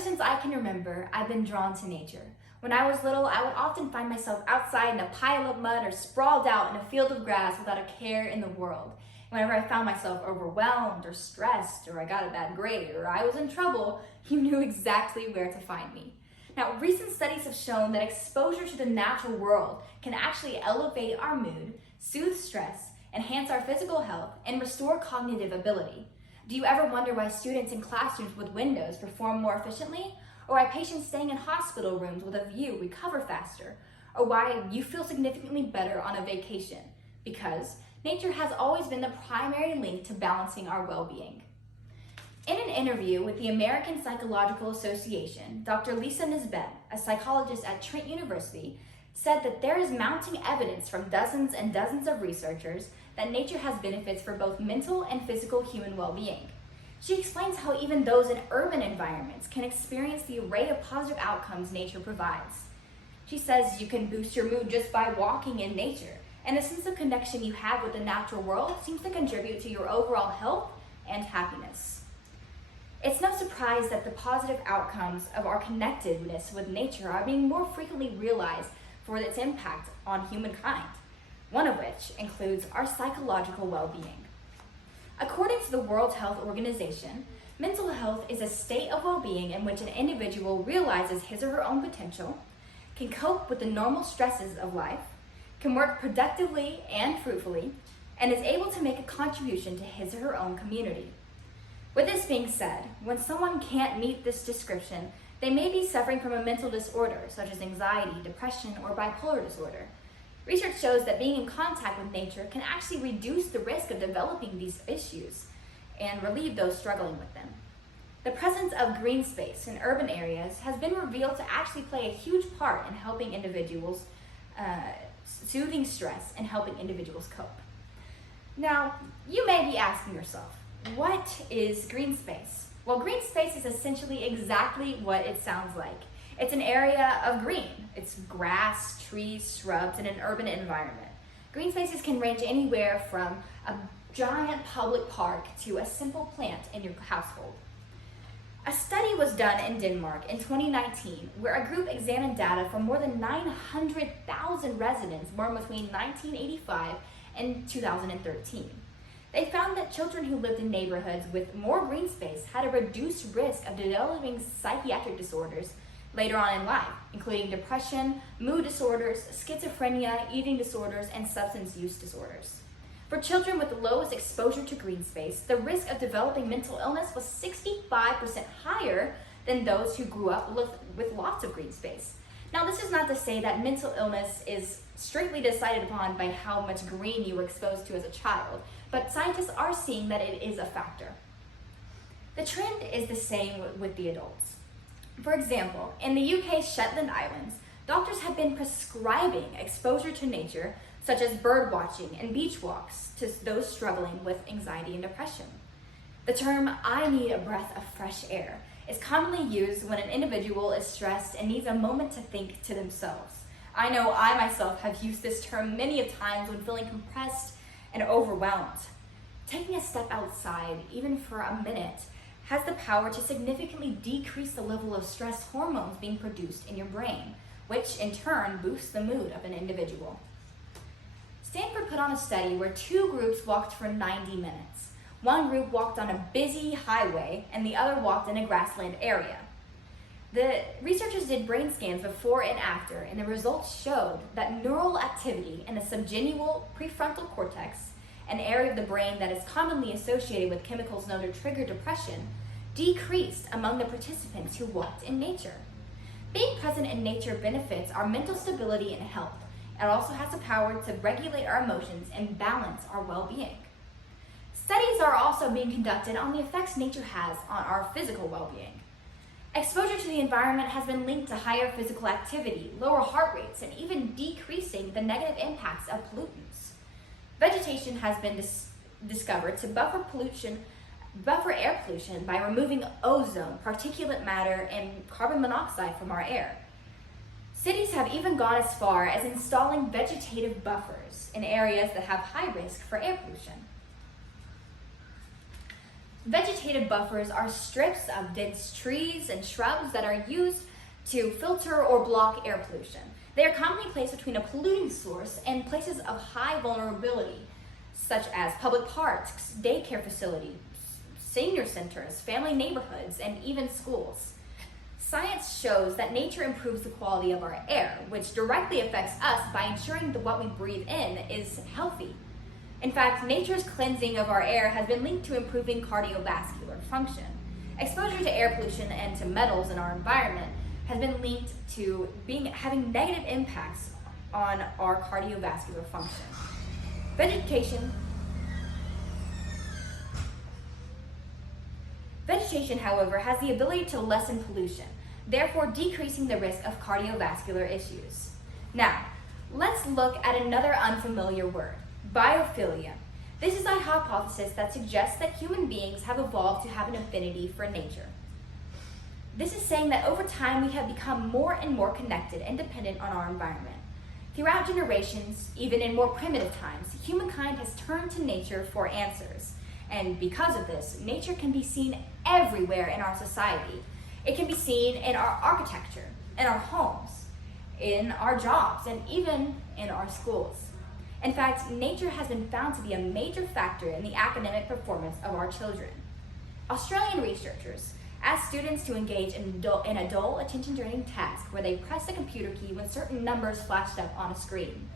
since I can remember, I've been drawn to nature. When I was little, I would often find myself outside in a pile of mud or sprawled out in a field of grass without a care in the world. Whenever I found myself overwhelmed or stressed, or I got a bad grade, or I was in trouble, you knew exactly where to find me. Now, recent studies have shown that exposure to the natural world can actually elevate our mood, soothe stress, enhance our physical health, and restore cognitive ability. Do you ever wonder why students in classrooms with windows perform more efficiently? Or why patients staying in hospital rooms with a view recover faster? Or why you feel significantly better on a vacation? Because nature has always been the primary link to balancing our well-being. In an interview with the American Psychological Association, Dr. Lisa Nisbet, a psychologist at Trent University, said that there is mounting evidence from dozens and dozens of researchers that nature has benefits for both mental and physical human well-being. She explains how even those in urban environments can experience the array of positive outcomes nature provides. She says you can boost your mood just by walking in nature, and the sense of connection you have with the natural world seems to contribute to your overall health and happiness. It's no surprise that the positive outcomes of our connectedness with nature are being more frequently realized for its impact on humankind, one of which includes our psychological well-being. According to the World Health Organization, mental health is a state of well-being in which an individual realizes his or her own potential, can cope with the normal stresses of life, can work productively and fruitfully, and is able to make a contribution to his or her own community. With this being said, when someone can't meet this description, they may be suffering from a mental disorder such as anxiety, depression, or bipolar disorder. Research shows that being in contact with nature can actually reduce the risk of developing these issues and relieve those struggling with them. The presence of green space in urban areas has been revealed to actually play a huge part in helping individuals, soothing stress and helping individuals cope. Now, you may be asking yourself, what is green space? Well, green space is essentially exactly what it sounds like. It's an area of green. It's grass, trees, shrubs in an urban environment. Green spaces can range anywhere from a giant public park to a simple plant in your household. A study was done in Denmark in 2019 where a group examined data from more than 900,000 residents born between 1985 and 2013. They found that children who lived in neighborhoods with more green space had a reduced risk of developing psychiatric disorders later on in life, including depression, mood disorders, schizophrenia, eating disorders, and substance use disorders. For children with the lowest exposure to green space, the risk of developing mental illness was 65% higher than those who grew up with lots of green space. Now, this is not to say that mental illness is strictly decided upon by how much green you were exposed to as a child, but scientists are seeing that it is a factor. The trend is the same with the adults. For example, in the UK's Shetland Islands, doctors have been prescribing exposure to nature, such as bird watching and beach walks, to those struggling with anxiety and depression. The term, "I need a breath of fresh air," is commonly used when an individual is stressed and needs a moment to think to themselves. I know I myself have used this term many a times when feeling compressed and overwhelmed. Taking a step outside, even for a minute, has the power to significantly decrease the level of stress hormones being produced in your brain, which in turn boosts the mood of an individual. Stanford put on a study where two groups walked for 90 minutes. One group walked on a busy highway and the other walked in a grassland area. The researchers did brain scans before and after, and the results showed that neural activity in the subgenual prefrontal cortex, an area of the brain that is commonly associated with chemicals known to trigger depression, decreased among the participants who walked in nature. Being present in nature benefits our mental stability and health. It also has the power to regulate our emotions and balance our well-being. Studies are also being conducted on the effects nature has on our physical well-being. Exposure to the environment has been linked to higher physical activity, lower heart rates, and even decreasing the negative impacts of pollutants. Vegetation has been discovered to buffer air pollution by removing ozone, particulate matter, and carbon monoxide from our air. Cities have even gone as far as installing vegetative buffers in areas that have high risk for air pollution. Vegetative buffers are strips of dense trees and shrubs that are used to filter or block air pollution. They are commonly placed between a polluting source and places of high vulnerability, such as public parks, daycare facilities, senior centers, family neighborhoods, and even schools. Science shows that nature improves the quality of our air, which directly affects us by ensuring that what we breathe in is healthy. In fact, nature's cleansing of our air has been linked to improving cardiovascular function. Exposure to air pollution and to metals in our environment has been linked to having negative impacts on our cardiovascular function. Vegetation, however, has the ability to lessen pollution, therefore decreasing the risk of cardiovascular issues. Now, let's look at another unfamiliar word, biophilia. This is a hypothesis that suggests that human beings have evolved to have an affinity for nature. This is saying that over time we have become more and more connected and dependent on our environment. Throughout generations, even in more primitive times, humankind has turned to nature for answers. And because of this, nature can be seen everywhere in our society. It can be seen in our architecture, in our homes, in our jobs, and even in our schools. In fact, nature has been found to be a major factor in the academic performance of our children. Australian researchers asked students to engage in a dull attention-draining task where they pressed a computer key when certain numbers flashed up on a screen.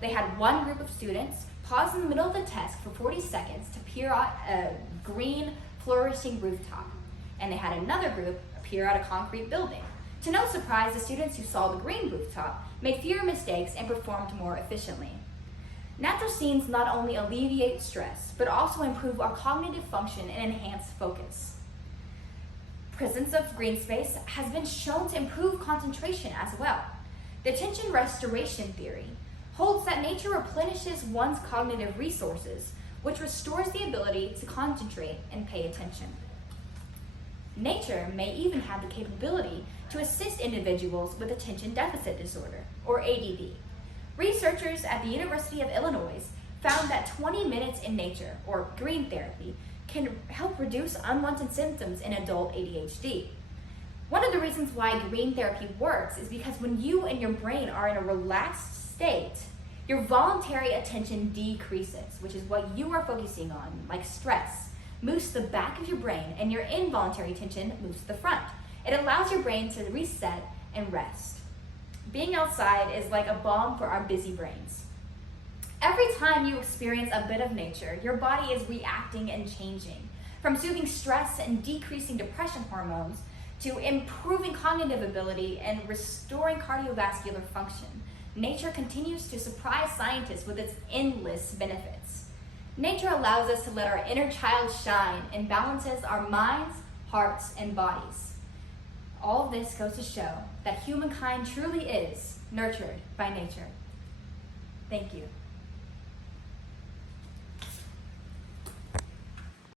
They had one group of students pause in the middle of the task for 40 seconds to peer out a green, flourishing rooftop, and they had another group peer out a concrete building. To no surprise, the students who saw the green rooftop made fewer mistakes and performed more efficiently. Natural scenes not only alleviate stress, but also improve our cognitive function and enhance focus. Presence of green space has been shown to improve concentration as well. The attention restoration theory holds that nature replenishes one's cognitive resources, which restores the ability to concentrate and pay attention. Nature may even have the capability to assist individuals with attention deficit disorder, or ADD. Researchers at the University of Illinois found that 20 minutes in nature, or green therapy, can help reduce unwanted symptoms in adult ADHD. One of the reasons why green therapy works is because when you and your brain are in a relaxed state, your voluntary attention decreases, which is what you are focusing on, like stress, moves to the back of your brain, and your involuntary attention moves to the front. It allows your brain to reset and rest. Being outside is like a balm for our busy brains. Every time you experience a bit of nature, your body is reacting and changing. From soothing stress and decreasing depression hormones to improving cognitive ability and restoring cardiovascular function, nature continues to surprise scientists with its endless benefits. Nature allows us to let our inner child shine and balances our minds, hearts, and bodies. All of this goes to show that humankind truly is nurtured by nature. Thank you.